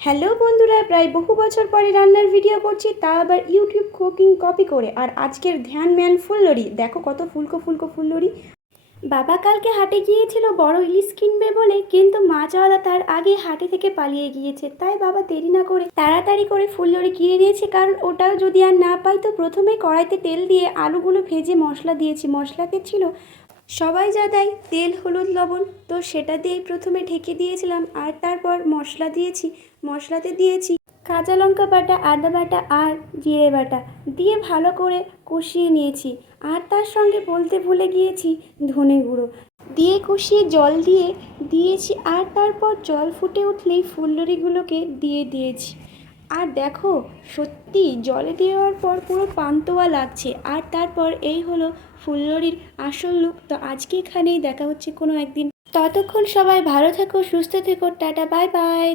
Hello বন্ধুরা, প্রায় বহু বছর পরে রান্নার ভিডিও করছি, তা আবার ইউটিউব কুকিং কপি করে। আর আজকের ধ্যান ম্যান ফুললড়ি, দেখো কত ফুলকো ফুলকো ফুললড়ি। বাবা কালকে হাটে গিয়েছিল বড় ইলিশ কিনবে বলে, কিন্তু মাছওয়ালা তার আগে হাটে থেকে পালিয়ে গিয়েছে। তাই বাবা দেরি না করে তাড়াতাড়ি করে ফুললড়ি কিনে নিয়েছে, কারণ ওটাও যদি আর না পাই তো প্রথমেই কড়াইতে তেল দিয়ে আলুগুলো ভেজে মশলা দিয়েছি। মশলাতে ছিল সবাই যা দেয় তেল, হলুদ, লবণ, তো সেটা দিয়েই প্রথমে ঢেকে দিয়েছিলাম। আর তারপর মশলা দিয়েছি, মশলাতে দিয়েছি কাঁচা লঙ্কা বাটা, আদা বাটা আর জিরে বাটা দিয়ে ভালো করে কষিয়ে নিয়েছি। আর তার সঙ্গে বলতে ভুলে গিয়েছি, ধনে গুঁড়ো দিয়ে কষিয়ে জল দিয়ে দিয়েছি। আর তারপর জল ফুটে উঠলেই ফুললড়িগুলোকে দিয়ে দিয়েছি। আর দেখো, সত্যি জলে দেওয়ার পর পুরো পান্তুয়া লাগছে। আর তারপর এই হলো ফুললড়ির আসল লুক। তো আজকে এখানেই দেখা হচ্ছে কোনো একদিন। ততক্ষণ সবাই ভালো থেকো, সুস্থ থেকো, টাটা, বাই বাই।